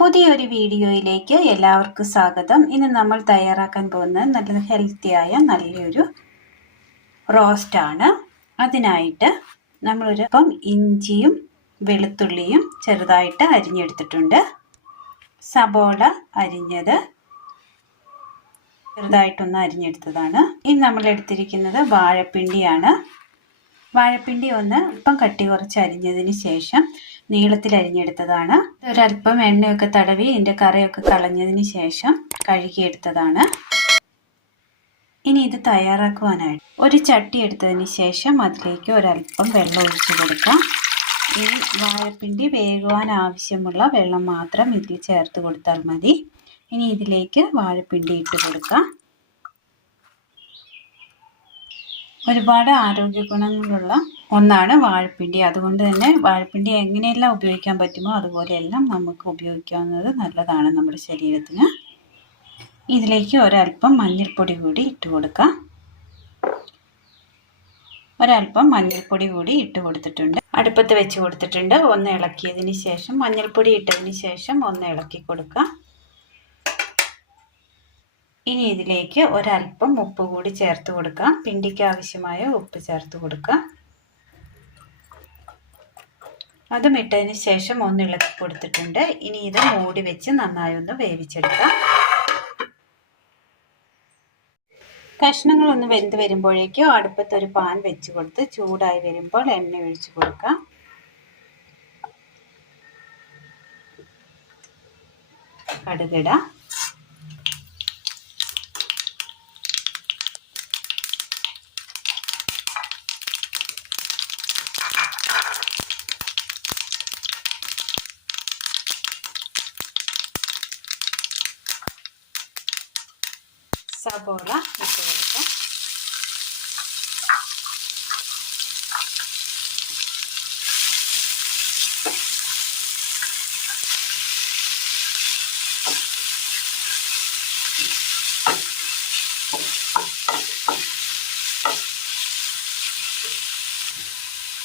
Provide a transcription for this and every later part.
പുതിയൊരു വീഡിയോയിലേക്ക് എല്ലാവർക്കും സ്വാഗതം. ഇന്ന് നമ്മൾ തയ്യാറാക്കാൻ പോകുന്നത് നല്ല ഹെൽത്തിയായ നല്ലൊരു റോസ്റ്റാണ്. അതിനായിട്ട് നമ്മളൊരു ഇഞ്ചിയും വെളുത്തുള്ളിയും ചെറുതായിട്ട് അരിഞ്ഞെടുത്തിട്ടുണ്ട്. സബോള അരിഞ്ഞത് ചെറുതായിട്ടൊന്ന് അരിഞ്ഞെടുത്തതാണ്. ഇനി നമ്മൾ എടുത്തിരിക്കുന്നത് വാഴപ്പിണ്ടിയാണ്. വാഴപ്പിണ്ടി ഒന്ന് കട്ടി കുറച്ച് അരിഞ്ഞതിന് ശേഷം നീളത്തിൽ അരിഞ്ഞെടുത്തതാണ്. ഒരല്പം എണ്ണയൊക്കെ തടവി ഇതിൻ്റെ കറയൊക്കെ കളഞ്ഞതിന് ശേഷം കഴുകിയെടുത്തതാണ്. ഇനി ഇത് തയ്യാറാക്കുവാനായിട്ട് ഒരു ചട്ടി എടുത്തതിന് ശേഷം അതിലേക്ക് ഒരല്പം വെള്ളം ഒഴിച്ചു കൊടുക്കാം. ഈ വാഴപ്പിണ്ടി വേകുവാൻ ആവശ്യമുള്ള വെള്ളം മാത്രം ഇതിൽ ചേർത്ത് കൊടുത്താൽ മതി. ഇനി ഇതിലേക്ക് വാഴപ്പിണ്ടി ഇട്ട് കൊടുക്കാം. ഒരുപാട് ആരോഗ്യ ഗുണങ്ങളുള്ള ഒന്നാണ് വാഴപ്പിണ്ടി. അതുകൊണ്ട് തന്നെ വാഴപ്പിണ്ടി എങ്ങനെയെല്ലാം ഉപയോഗിക്കാൻ പറ്റുമോ അതുപോലെയെല്ലാം നമുക്ക് ഉപയോഗിക്കാവുന്നത് നല്ലതാണ് നമ്മുടെ ശരീരത്തിന്. ഇതിലേക്ക് ഒരല്പം മഞ്ഞൾപ്പൊടി കൂടി ഇട്ട് കൊടുക്കാം. ഒരല്പം മഞ്ഞൾപ്പൊടി കൂടി ഇട്ട് കൊടുത്തിട്ടുണ്ട്. അടുപ്പത്ത് വെച്ച് കൊടുത്തിട്ടുണ്ട്. ഒന്ന് ഇളക്കിയതിന് ശേഷം മഞ്ഞൾപ്പൊടി ഇട്ടതിന് ശേഷം ഒന്ന് ഇളക്കി കൊടുക്കാം. ഇനി ഇതിലേക്ക് ഒരല്പം ഉപ്പ് കൂടി ചേർത്ത് കൊടുക്കാം. പിണ്ടിക്ക് ആവശ്യമായ ഉപ്പ് ചേർത്ത് കൊടുക്കാം. അതും ഇട്ടതിന് ശേഷം ഒന്ന് ഇളക്കി കൊടുത്തിട്ടുണ്ട്. ഇനി ഇത് മൂടി വെച്ച് നന്നായി ഒന്ന് വേവിച്ചെടുക്കാം. കഷ്ണങ്ങളൊന്ന് വെന്ത് വരുമ്പോഴേക്കും അടുപ്പത്തൊരു പാൻ വെച്ച് കൊടുത്ത് ചൂടായി വരുമ്പോൾ എണ്ണ ഒഴിച്ച് കൊടുക്കാം. കടുകിട, സബോള ഇട്ട് കൊടുക്കാം.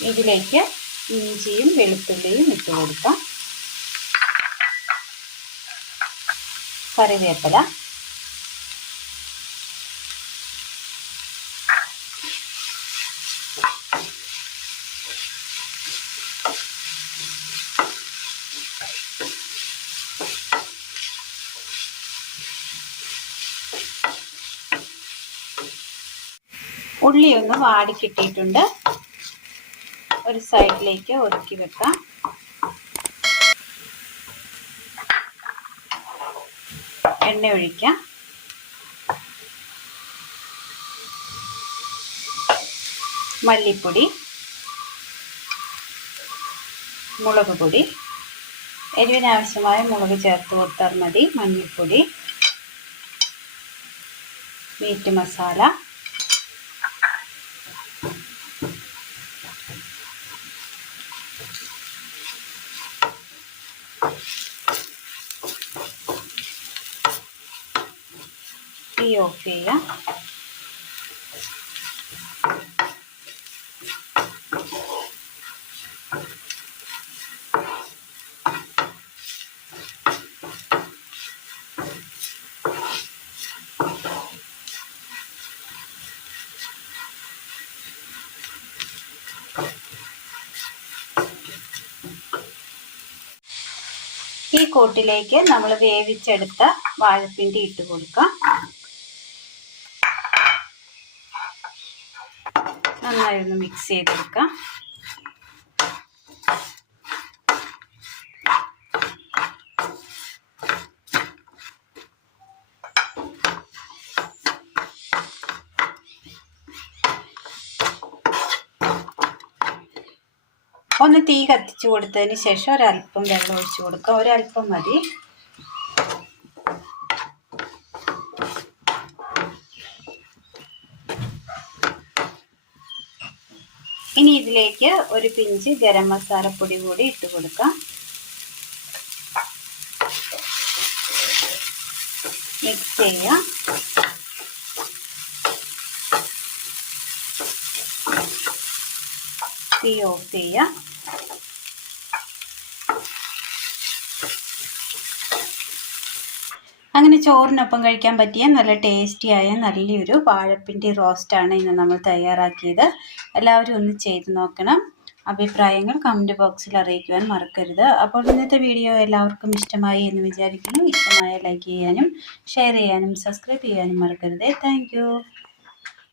ഇതിലേക്ക് ഇഞ്ചിയും വെളുത്തുള്ളിയും ഇട്ട് കൊടുക്കാം. കറിവേപ്പില, ഉള്ളി ഒന്ന് വാടിക്കിട്ടിട്ടുണ്ട്. ഒരു സൈഡിലേക്ക് ഒതുക്കി വെക്കാം. എണ്ണ ഒഴിക്കാം. മല്ലിപ്പൊടി, മുളക് പൊടി, എരിവിനാവശ്യമായ മുളക് ചേർത്ത് കൊടുത്താൽ മതി. മഞ്ഞൾപ്പൊടി, മീറ്റ് മസാല, തീ ഓഫ് ചെയ്യാം. ഈ കൂട്ടിലേക്ക് നമ്മൾ വേവിച്ചെടുത്ത വാഴപ്പിണ്ടി ഇട്ട് കൊടുക്കാം. നന്നായി ഒന്ന് മിക്സ് ചെയ്തെടുക്കാം. ഒന്ന് തീ കത്തിച്ചു കൊടുത്തതിന് ശേഷം ഒരല്പം വെള്ളം ഒഴിച്ചു കൊടുക്കാം. ഒരല്പം മതി. ഇനി ഇതിലേക്ക് ഒരു പിഞ്ച് ഗരം മസാലപ്പൊടി കൂടി ഇട്ട് കൊടുക്കാം. മിക്സ് ചെയ്യാം. തീ ഓഫ് ചെയ്യാം. അങ്ങനെ ചോറിനൊപ്പം കഴിക്കാൻ പറ്റിയ നല്ല ടേസ്റ്റിയായ നല്ലൊരു വാഴപ്പിണ്ടി റോസ്റ്റാണ് ഇന്ന് നമ്മൾ തയ്യാറാക്കിയത്. എല്ലാവരും ഒന്ന് ചെയ്ത് നോക്കണം. അഭിപ്രായങ്ങൾ കമൻറ്റ് ബോക്സിൽ അറിയിക്കുവാൻ മറക്കരുത്. അപ്പോൾ ഇന്നത്തെ വീഡിയോ എല്ലാവർക്കും ഇഷ്ടമായി എന്ന് വിചാരിക്കുന്നു. ഇഷ്ടമായ ലൈക്ക് ചെയ്യാനും ഷെയർ ചെയ്യാനും സബ്സ്ക്രൈബ് ചെയ്യാനും മറക്കരുത്. താങ്ക്